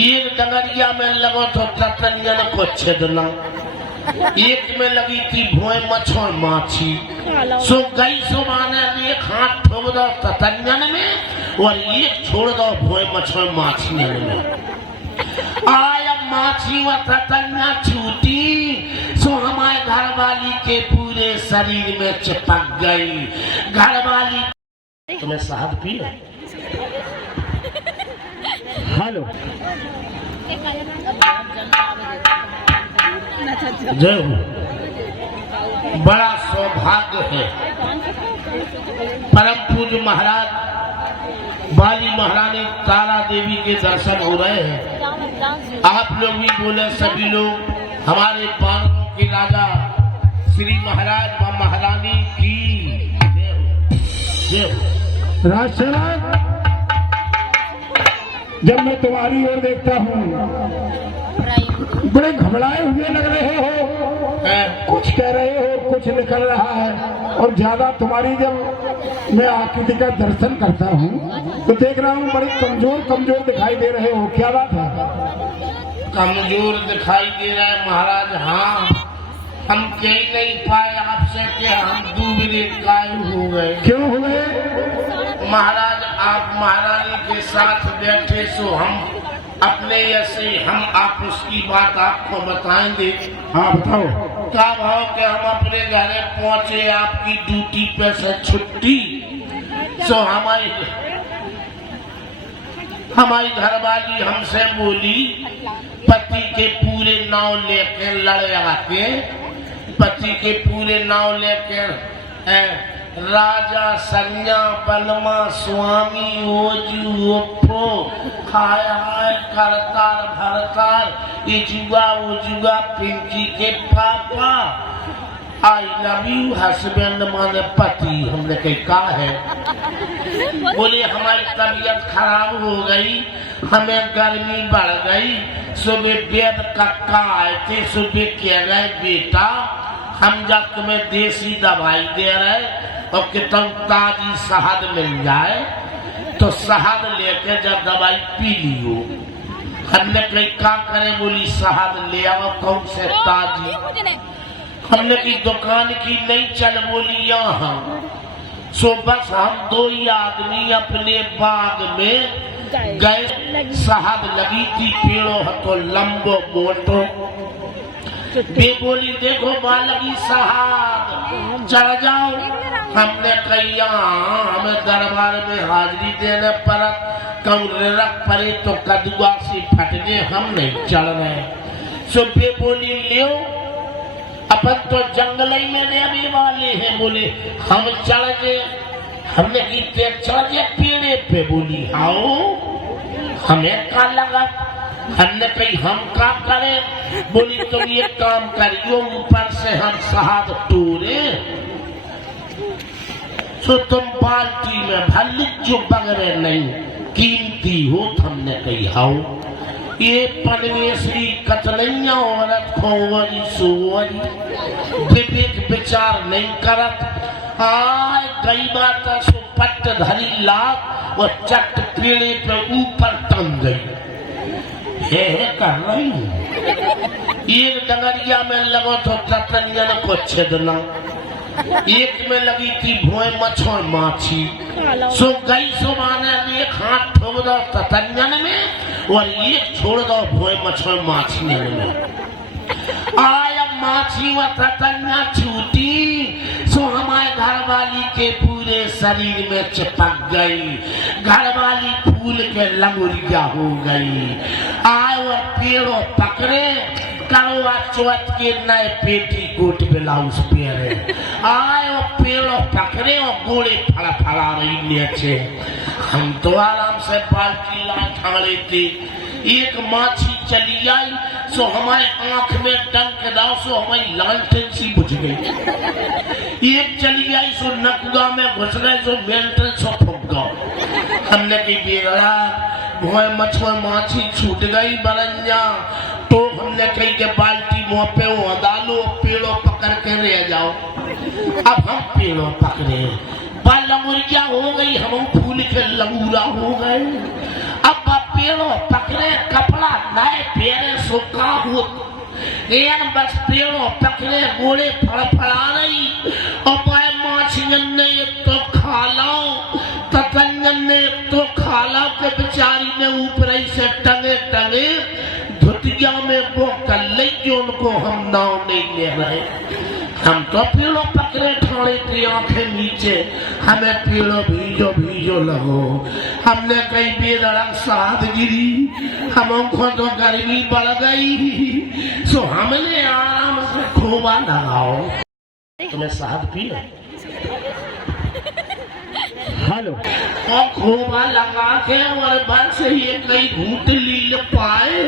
एक डगरिया में लगो तो ततनियन को छेदना, एक में लगी थी भोए मछो माछी, सो गई सो माने एक हाथ ठोक दो ततनियन में और एक छोड़ दो भोए मछो माछियन में। आया माछी व ततनिया छूटी सो हमारे घर वाली के पूरे शरीर में चिपक गई। घर वाली तुम्हें शहद पियो। हेलो जय हो। बड़ा सौभाग्य है, परम पूज्य महाराज बाली महारानी तारा देवी के दर्शन हो रहे हैं। आप लोग भी बोले, सभी लोग हमारे बानरों के राजा श्री महाराज व महारानी की जय हो। राजसेवक, जब मैं तुम्हारी ओर देखता हूँ बड़े घबराए हुए लग रहे हो, कुछ कह रहे हो, कुछ निकल रहा है। और ज्यादा तुम्हारी जब मैं आकृति का दर्शन करता हूँ तो देख रहा हूँ बड़े कमजोर कमजोर दिखाई दे रहे हो, क्या बात है? कमजोर दिखाई दे रहा है महाराज। हाँ, हम कह ही नहीं पाए आपसे कि हम दूसरे काय हो गए। क्यों हुए? महाराज आप महारानी के साथ बैठे सो हम अपने ऐसे हम आप उसकी बात आपको बताएंगे। हाँ बताओ। क्या भाव के हम अपने घर पहुंचे, आपकी ड्यूटी पे से छुट्टी, सो हमारी घरवाली हमसे बोली, पति के पूरे नाव लेके लड़ आके, पति के पूरे नाव लेके राजा संज्ञा बलमा स्वामी ओजू ओप्पो हाय हाय करतार भरतार इजुआ उजुआ पिंकी के पापा आई लव यू हस्बैंड माने पति। हमने कहा है, बोले हमारी तबीयत खराब हो गई, हमें गर्मी बढ़ गई। सुबह वेद कक्का आए थे, सुबह किया गए बेटा हम जब तुम्हें देसी दवाई दे रहे और कि तुम ताजी शहद मिल जाए तो शहद लेके जब दवाई पी लियो। हमने कही क्या करे, बोली शहद ले आओ कौन से ताजी। हमने की दुकान की नहीं चल, बोली यहाँ। सो बस हम दो ही आदमी अपने बाग में गए, शहद लगी थी पेड़ों तो लंबो मोटो। बे बोली देखो माँ लगी शहद, चढ़ जाओ। हमने कही हमें दरबार में हाजिरी देने पर रख पड़े तो कदुआ से फटने, हम नहीं चढ़ रहे। सो बे बोली लियो, अपन तो जंगल ही में रहने वाले हैं। बोले हम चढ़ गए। हमने की चढ़ गए पेड़े पे। बोली आओ, हमें क्या लगा। हमने कही हम क्या करें। बोली तुम ये काम करियो, ऊपर से हम शहद टूरे तो तुम बाल्टी में भर जो बगैर नहीं कीमती हो। हमने कही हाउ, ये परमेश्वरी कतलैया औरत खोवरी सोवरी विवेक विचार नहीं करत। आय गई बात सो पट्ट धरी लात और चट पेड़े पे ऊपर टंग गई। हे कर रही हूँ। एक डगरिया में लगो तो ततनियन को छेदना, एक में लगी थी भोए मछो माछी, सो गई सो माने एक हाथ ठोक दो ततनियन में और एक छोड़ दो भोए मछो माछियन में। आया माछी व ततनिया छूटी सो हमारे घर वाली के पूरे शरीर में चिपक गई। घर वाली फूल के लंगुरिया हो गई। आए वो पेड़ों पकड़े, करवा चौथ के नए पेटी कोट ब्लाउज पहने। आए वो पेड़ों पकड़े और गोले फड़ा रही नीचे। हम तो आराम से बाल्टी ला ठाड़े थे। एक माछी चली आई सो हमारे आंख में डंक दाओ सो हमारी लालटेन सी बुझ गई। एक चली आई सो नकुआ में घुस गए सो मेंटल सो फूक गया। हमने की बेरा भोए मछुआ माछी छूट गई बरंजा। तो हमने कही के बाल्टी मुँह पे वो डालो, पेड़ों पकड़ के रह जाओ। अब हम पेड़ों पकड़े, लंगुरिया हो गई, हम फूल के लंगूरा हो गए। अब पेड़ों पकड़े, कपड़ा सोका हो एक बस पेड़ों पकड़े गोले फड़फड़ा रही और पाए माछियन ने एक तो खा लाओ ततंगन ने एक तो खा लाओ के बेचारी ने ऊपर से टंगे टंगे धुतिया में वो कर ले जो उनको हम नाव नहीं ले रहे हम तो पेड़ों पकड़े ठाणे की आंखें नीचे हमें पेड़ों भीजो भीजो लगो हमने कई बेदरंग साध गिरी हमको तो गर्मी बढ़ गई सो हमने आराम से खोबा लगाओ तुम्हें साध पियो हेलो और खोबा लगा के और बस ये कई घूट लील पाए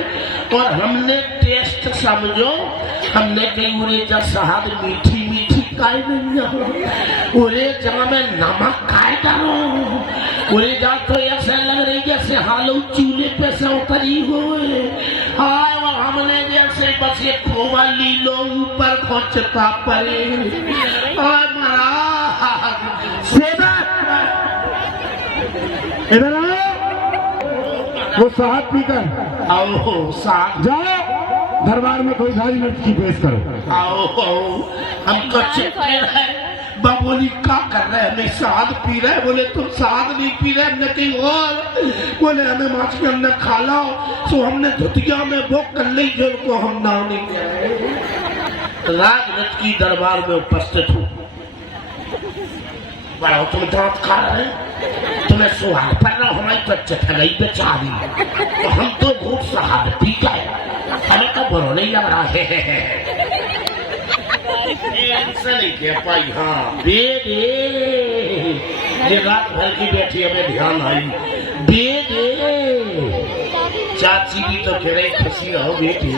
और हमने टेस्ट समझो हमने कई उरे जा शहद मीठी मीठी काय नहीं उरे जगह में नमक काय करो उरे जा तो ऐसे लग रही जैसे हालो चूल्हे पे से उतरी हुए हाय और हमने जैसे बस ये खोबा लीलो ऊपर खोचता पड़े हाय महाराज इधर आओ वो शहद पीकर आओ साथ जाओ दरबार में कोई सारी लड़की पेश करो आओ हमको चिपके रहे बाबोली क्या कर रहे हैं शहद पी रहे बोले तुम शहद नहीं पी रहे हमने कहीं और बोले हमें माछ में हमने खा लाओ तो हमने धुतिया में वो कर ली जो उनको हम नाव नहीं दे रहे राजरथ की दरबार में उपस्थित हूँ बड़ा तुम दांत खा रहे तुम्हें सुहाग पर रहा हमारी बच्चे गई बेचारी तो हम तो घूट शहद पी गए हमें तो बुरा नहीं लग रहा है नहीं कह पाई हाँ बेदे ये रात भर की बैठी हमें ध्यान आई बेदे चाची भी तो कह रही खुशी हो बेटी